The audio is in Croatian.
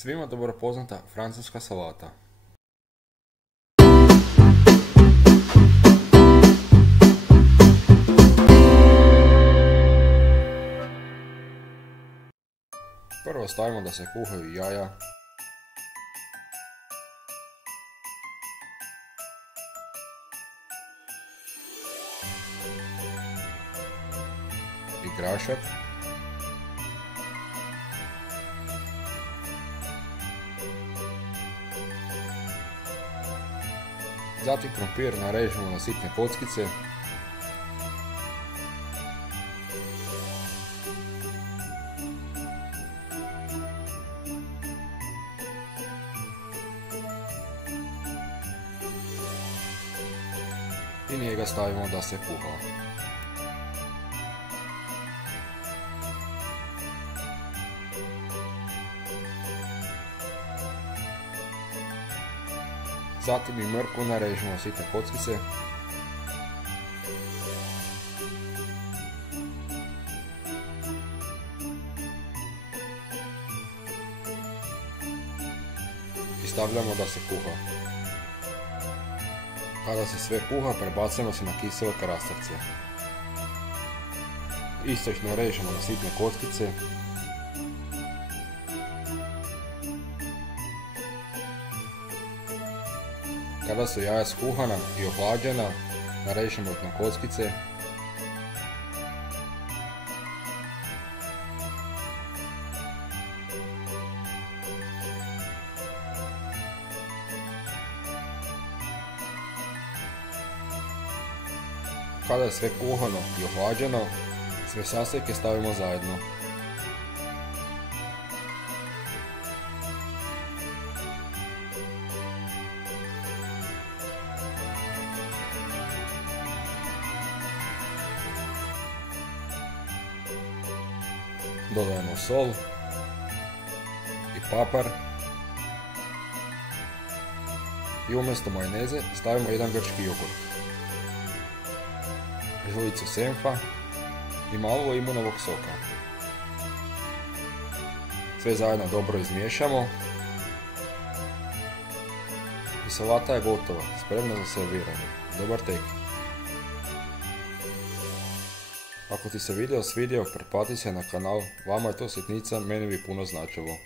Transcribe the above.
Svima dobro poznata francuska salata. Prvo stavimo da se kuhaju jaja, i grašak, zatim krumpir narežemo na sitne kockice, i njega stavimo da se kuha. Zatim i mrkvu narežemo sitne kockice. I stavljamo da se kuha. Kada se sve kuha, prebacujemo se na kisele krastavce. Isto ih narežemo na sitne kockice. Kada su jaja skuhana i ohlađena, narežemo ih na kockice. Kada je sve kuhano i ohlađeno, sve sastojke stavimo zajedno. Dodajemo sol i papar i umjesto majoneze stavimo jedan grčki jogurt, žlicu senfa i malo limunovog soka. Sve zajedno dobro izmiješamo i salata je gotova, spremna za serviranje. Dobar tek! Ako ti se video svidio, pretplati se na kanal, vama je to sitnica, meni bi puno značilo.